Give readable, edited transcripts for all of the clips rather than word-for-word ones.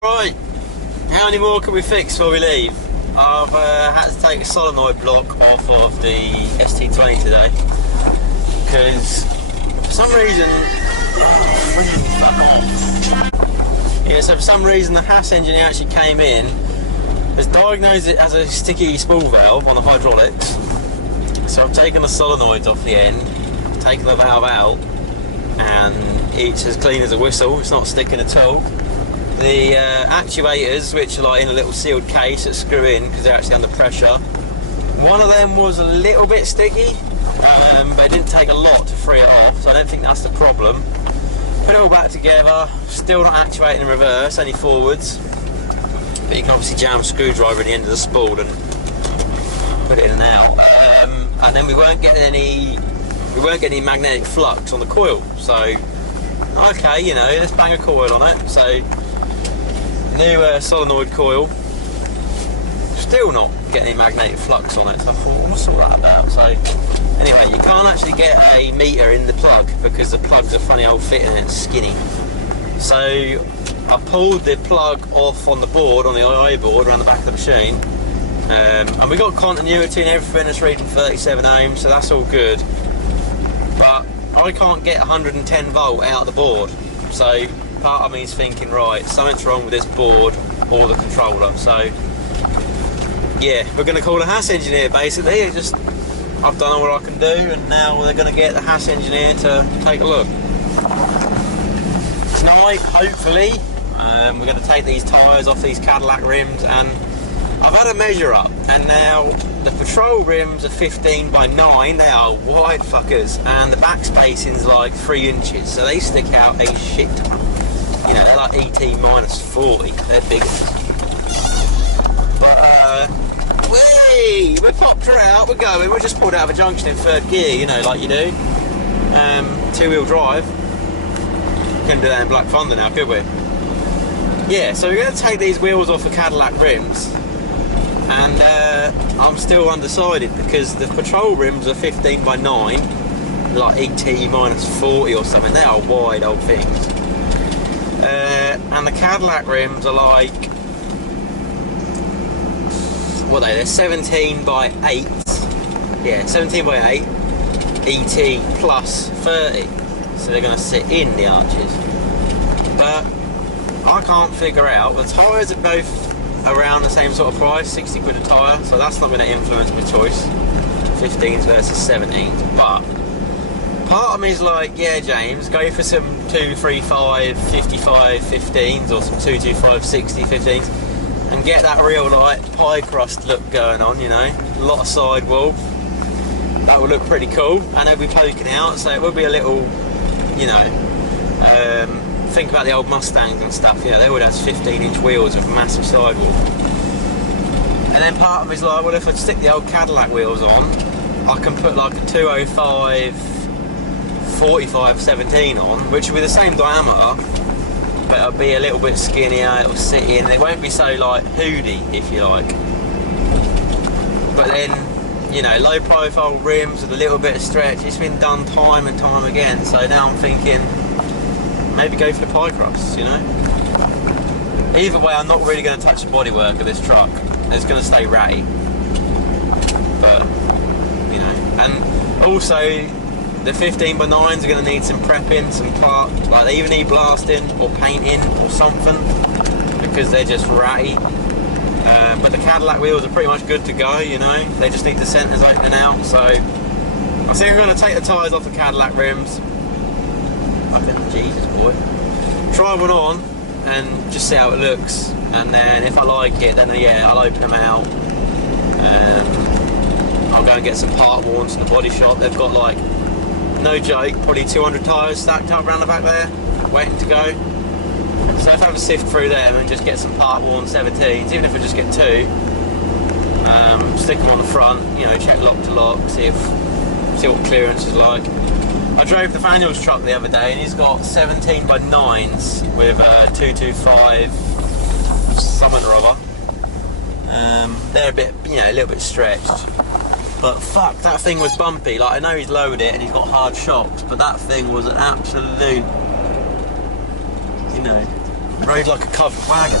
Right, how many more can we fix before we leave? I've had to take a solenoid block off of the ST20 today because for some reason, so for some reason the Haas engineer actually came in, has diagnosed it as a sticky spool valve on the hydraulics. So I've taken the solenoids off the end, taken the valve out, and it's as clean as a whistle. It's not sticking at all. The actuators, which are like in a little sealed case that screw in because they're actually under pressure, one of them was a little bit sticky, but it didn't take a lot to free it off, so I don't think that's the problem. Put it all back together, still not actuating in reverse, only forwards, but you can obviously jam a screwdriver at the end of the spool and put it in and out. And then we weren't getting any magnetic flux on the coil, so okay, you know, let's bang a coil on it. So new solenoid coil, still not getting any magnetic flux on it, so I thought, what's all that about? So anyway, you can't actually get a meter in the plug because the plug's a funny old fit and it's skinny. So I pulled the plug off on the board, on the IA board around the back of the machine, and we got continuity and everything. That's reading 37 ohms, so that's all good, but I can't get 110 volt out of the board. So part of me is thinking, right, something's wrong with this board or the controller. So yeah, we're going to call the Haas engineer basically. I've done all I can do, and now they're going to get the Haas engineer to take a look. Tonight, hopefully, we're going to take these tyres off these Cadillac rims, and I've had a measure up, and now the patrol rims are 15 by 9, they are wide fuckers, and the back spacing's like 3 inches, so they stick out a shit ton. You know, they're like ET minus 40, they're big. But, we popped her out, we're going, we just pulled out of a junction in 3rd gear, you know, like you do. 2-wheel drive. Couldn't do that in Black Thunder now, could we? Yeah, so we're going to take these wheels off the Cadillac rims, and I'm still undecided because the patrol rims are 15 by 9, like ET minus 40 or something. They are wide old things. And the Cadillac rims are like, what are they? They're 17 by 8. Yeah, 17 by 8. ET plus 30. So they're going to sit in the arches. But I can't figure out. The tyres are both around the same sort of price, 60 quid a tyre, so that's not going to influence my choice, 15s versus 17s. But part of me is like, yeah, James, go for some 235 55 15s or some 225 60 15s and get that real like pie crust look going on, you know, a lot of sidewall. That would look pretty cool, and they'll be poking out, so it will be a little, you know, think about the old Mustangs and stuff, you know, they would have 15-inch wheels with massive sidewall. And then part of me is like, well, if I stick the old Cadillac wheels on, I can put like a 205 45 17 on, which will be the same diameter, but it'll be a little bit skinnier, it'll sit in, it won't be so like hoody, if you like. But then, you know, low profile rims with a little bit of stretch, it's been done time and time again, so now I'm thinking, maybe go for the pie crust, you know? Either way, I'm not really going to touch the bodywork of this truck. It's going to stay ratty. But, you know, and also the 15 by 9s are going to need some prepping, some part, like they even need blasting or painting or something, because they're just ratty. But the Cadillac wheels are pretty much good to go, you know? They just need the centres opening out, so I think I'm going to take the tyres off the Cadillac rims. Jesus boy. Try one on and just see how it looks, and then if I like it, then yeah, I'll open them out. I'll go and get some part warns in the body shop. They've got like, no joke, probably 200 tyres stacked up around the back there, waiting to go. So if I have a sift through them and just get some part worn 17s, even if I just get 2, stick them on the front, you know, check lock to lock, see what clearance is like. I drove the Daniel's truck the other day, and he's got 17 by 9s with 225 something or other. They're a bit, you know, a little bit stretched. But fuck, that thing was bumpy. Like, I know he's lowered it and he's got hard shocks, but that thing was an absolute, you know, Rode like a covered wagon.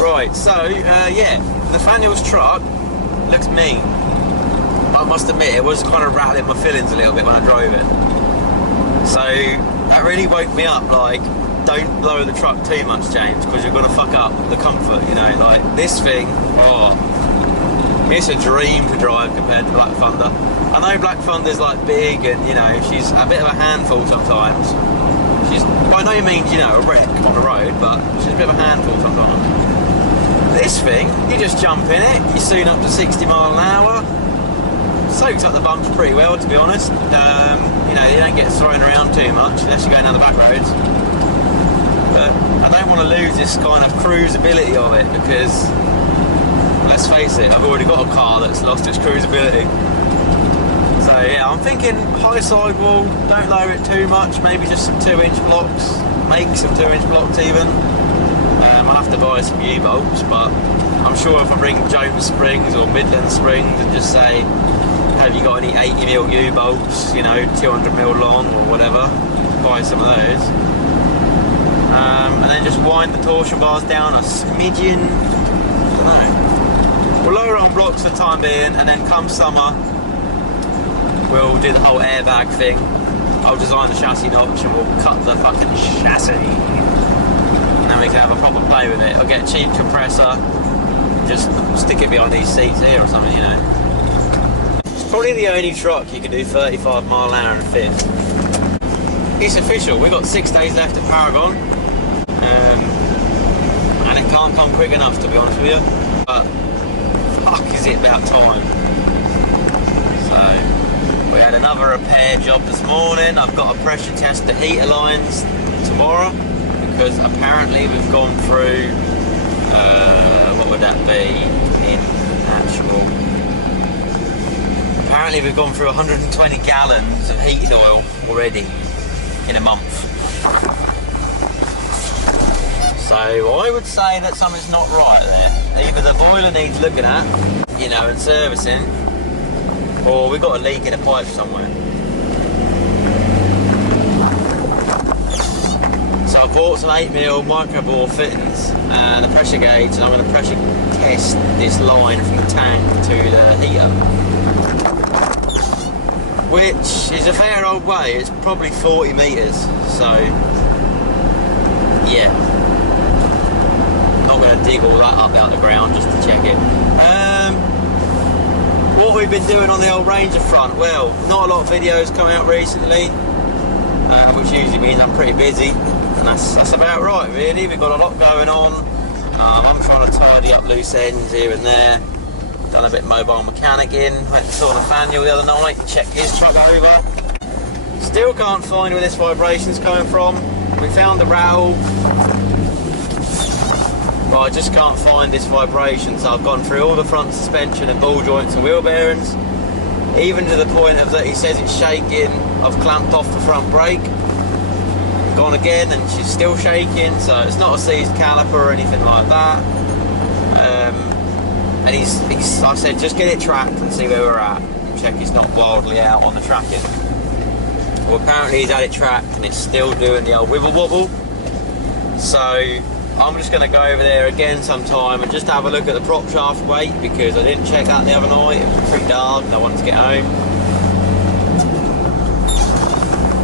Right, so, yeah, Nathaniel's truck looks mean. I must admit, it was kind of rattling my feelings a little bit when I drove it. So, that really woke me up, like, don't blow the truck too much, James, because you're going to fuck up the comfort, you know. Like, this thing, oh, it's a dream to drive compared to Black Thunder. I know Black Thunder's, like, big and, you know, she's a bit of a handful sometimes. She's, by no means, you know, a wreck on the road, but she's a bit of a handful sometimes. This thing, you just jump in it, you're soon up to 60 mile an hour. Soaks up the bumps pretty well, to be honest. You know, you don't get thrown around too much unless you're going down the back roads. But I don't want to lose this kind of cruisability of it because, let's face it, I've already got a car that's lost its cruisability. So yeah, I'm thinking high sidewall, don't lower it too much, maybe just some 2-inch blocks, make some 2-inch blocks even. I'll have to buy some U-bolts, but I'm sure if I ring Jones Springs or Midland Springs and just say, have you got any 80mm U-bolts, you know, 200mm long or whatever, buy some of those. And then just wind the torsion bars down a smidgen, I don't know. We'll lower on blocks for the time being, and then come summer, we'll do the whole airbag thing. I'll design the chassis notch and we'll cut the fucking chassis. And then we can have a proper play with it. I'll get a cheap compressor, just stick it behind these seats here or something, you know. It's probably the only truck you can do 35 mile an hour in a fifth. It's official, we've got 6 days left at Paragon. And it can't come quick enough, to be honest with you. But fuck, is it about time. So, we had another repair job this morning. I've got to pressure test the heater lines tomorrow because apparently we've gone through, what would that be in actual? Apparently we've gone through 120 gallons of heating oil already in a month. So I would say that something's not right there. Either the boiler needs looking at, you know, and servicing, or we've got a leak in a pipe somewhere. So I bought some 8mm micro bore fittings and a pressure gauge, and I'm going to pressure test this line from the tank to the heater, which is a fair old way. It's probably 40 metres, so yeah, I'm not going to dig all that up out of the ground just to check it. What we've been doing on the old Ranger front, well, not a lot of videos come out recently, which usually means I'm pretty busy, and that's about right really. We've got a lot going on. I'm trying to tidy up loose ends here and there. Done a bit of mobile mechanicking. Went and saw Nathaniel the other night and checked his truck over. Still can't find where this vibration's coming from. We found the rattle, but I just can't find this vibration. So I've gone through all the front suspension and ball joints and wheel bearings, even to the point of that he says it's shaking. I've clamped off the front brake, gone again, and she's still shaking. So it's not a seized caliper or anything like that. And I said, just get it tracked and see where we're at. Check it's not wildly out on the tracking. Well, apparently he's had it tracked and it's still doing the old wibble wobble. So I'm just going to go over there again sometime and just have a look at the prop shaft weight, because I didn't check that the other night. It was pretty dark and I wanted to get home.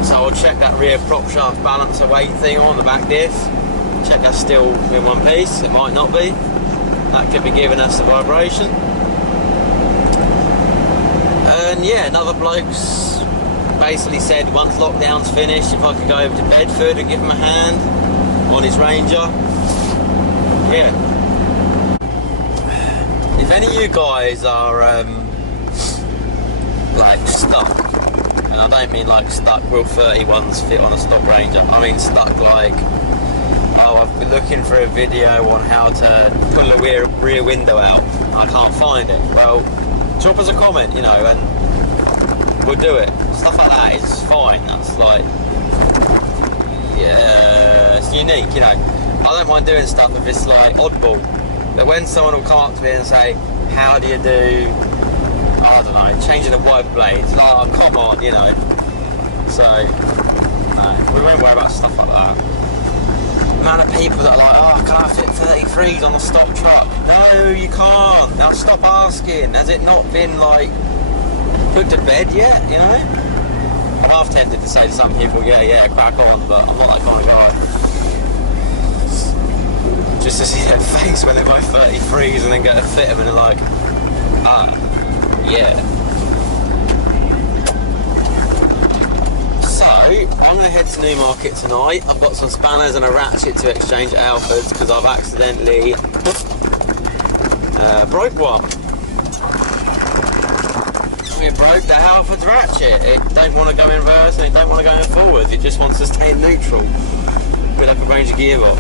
So I'll check that rear prop shaft balancer weight thing on the back diff. Check that's still in one piece. It might not be. That could be giving us a vibration. And yeah, another bloke's basically said once lockdown's finished, if I could go over to Bedford and give him a hand on his Ranger. Yeah. If any of you guys are like stuck, and I don't mean like stuck will 31s fit on a stock Ranger, I mean stuck like, oh, I've been looking for a video on how to pull the rear window out, I can't find it. Well, drop us a comment, you know, and we'll do it. Stuff like that is fine. That's like, yeah, it's unique, you know. I don't mind doing stuff if it's like oddball. But when someone will come up to me and say, how do you do, I don't know, changing the wiper blades, like, oh, come on, you know. So, no, we won't worry about stuff like that. amount of people that are like, oh, can I fit 33s on a stock truck? No, you can't. Now stop asking. Has it not been like put to bed yet? You know. I'm half tempted to say to some people, yeah, crack on, but I'm not that kind of guy. Just to see their face when they buy 33s and then go to fit them and they're like, ah, yeah. So, I'm going to head to Newmarket tonight. I've got some spanners and a ratchet to exchange at Halfords because I've accidentally broke one. We broke the Halfords ratchet. It don't want to go in reverse and it don't want to go in forward. It just wants to stay in neutral with like a Ranger gearbox.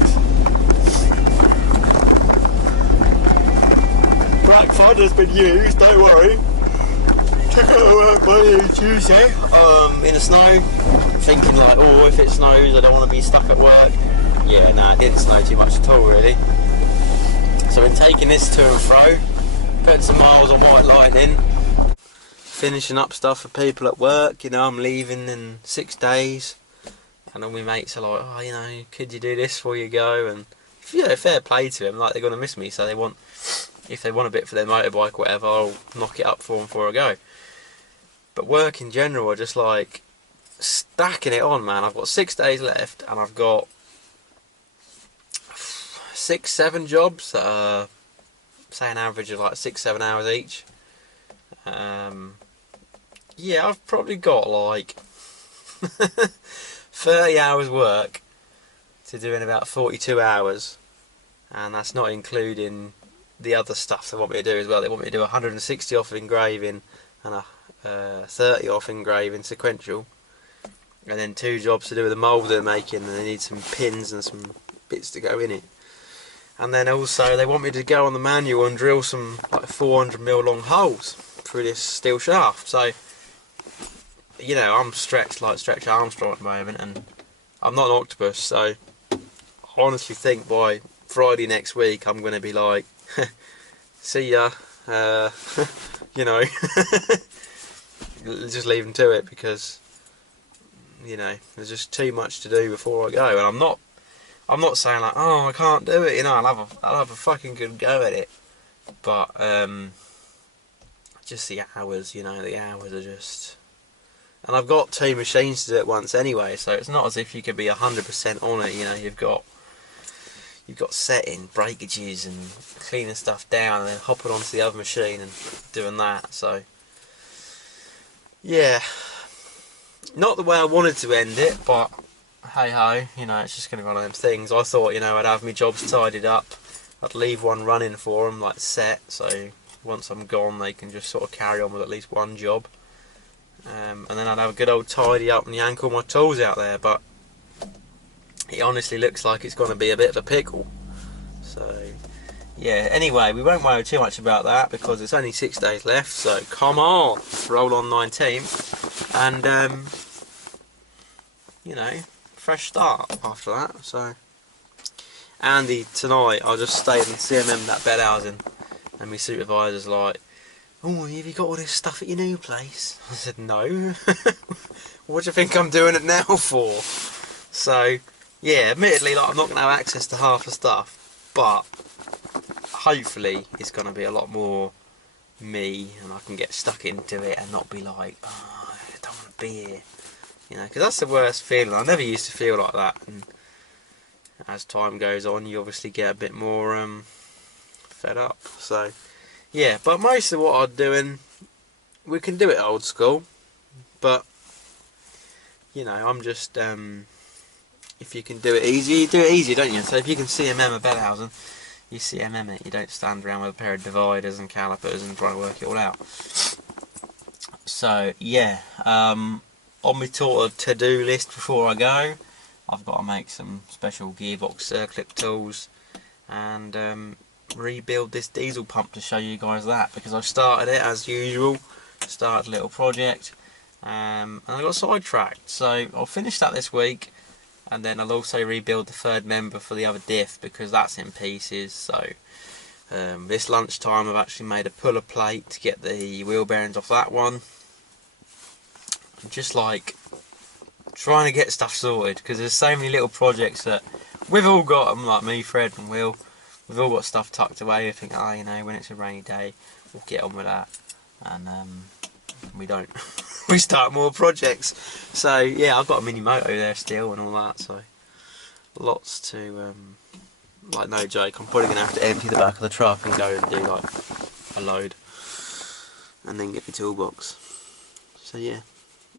Black fodder's been used, don't worry. Took it to work Monday and Tuesday in the snow, thinking like, oh, if it snows I don't want to be stuck at work. Yeah, nah, it didn't snow too much at all really. So I've been taking this to and fro, putting some miles on White Lightning, finishing up stuff for people at work. You know, I'm leaving in 6 days and all my mates are like, oh, you know, could you do this before you go? And yeah, fair play to them, like they're going to miss me, so they want, if they want a bit for their motorbike or whatever, I'll knock it up for them before I go. But work in general, are just like stacking it on, man. I've got 6 days left and I've got 6-7 jobs that are, say, an average of like 6-7 hours each. Yeah, I've probably got like 30 hours work to do in about 42 hours, and that's not including the other stuff they want me to do as well. They want me to do 160 off engraving and a 30 off engraving sequential, and then 2 jobs to do with the mould they're making, and they need some pins and some bits to go in it. And then also they want me to go on the manual and drill some like 400mm long holes through this steel shaft. So, you know, I'm stretched like Stretch Armstrong at the moment, and I'm not an octopus, so I honestly think by Friday next week I'm going to be like, see ya, you know, just leave them to it, because, you know, there's just too much to do before I go. And I'm not saying like, oh, I can't do it, you know, I'll have a fucking good go at it, but just the hours, you know, the hours are just, and I've got 2 machines to do it once anyway, so it's not as if you could be 100% on it. You know, you've got setting, breakages and cleaning stuff down and then hopping onto the other machine and doing that. So yeah, not the way I wanted to end it, but hey ho, you know, it's just going to be one of them things. I thought, you know, I'd have my jobs tidied up, I'd leave one running for them, like set, so once I'm gone they can just sort of carry on with at least one job, and then I'd have a good old tidy up and yank all my tools out there. But it honestly looks like it's going to be a bit of a pickle. So yeah, anyway, we won't worry too much about that because it's only 6 days left, so come on, roll on 19th, and you know, fresh start after that. So Andy, tonight I just stayed and CMM that bed housing, and my supervisor's like, oh, have you got all this stuff at your new place? I said, no. What do you think I'm doing it now for? So yeah, admittedly, like, I'm not going to have access to half the stuff, but hopefully it's going to be a lot more me, and I can get stuck into it and not be like, oh, I don't want to be here, you know, because that's the worst feeling. I never used to feel like that, and as time goes on you obviously get a bit more fed up. So yeah, but most of what I'm doing, we can do it old school, but you know, I'm just if you can do it easy, you do it easy, don't you? So if you can CMM a Bellhausen, you CMM it. You don't stand around with a pair of dividers and calipers and try to work it all out. So yeah, on my sort of to-do list before I go, I've got to make some special gearbox circlip tools and rebuild this diesel pump to show you guys that, because I started it as usual, started a little project, and I got sidetracked. So I'll finish that this week, and then I'll also rebuild the third member for the other diff because that's in pieces. So this lunchtime I've actually made a puller plate to get the wheel bearings off that one. I'm just like trying to get stuff sorted because there's so many little projects that we've all got them, like me, Fred and Will. We've all got stuff tucked away. We think, oh, you know, when it's a rainy day, we'll get on with that. And we don't. We start more projects. So yeah, I've got a mini moto there still and all that. So lots to, like, no joke. I'm probably gonna have to empty the back of the truck and go and do like a load, and then get the toolbox. So yeah.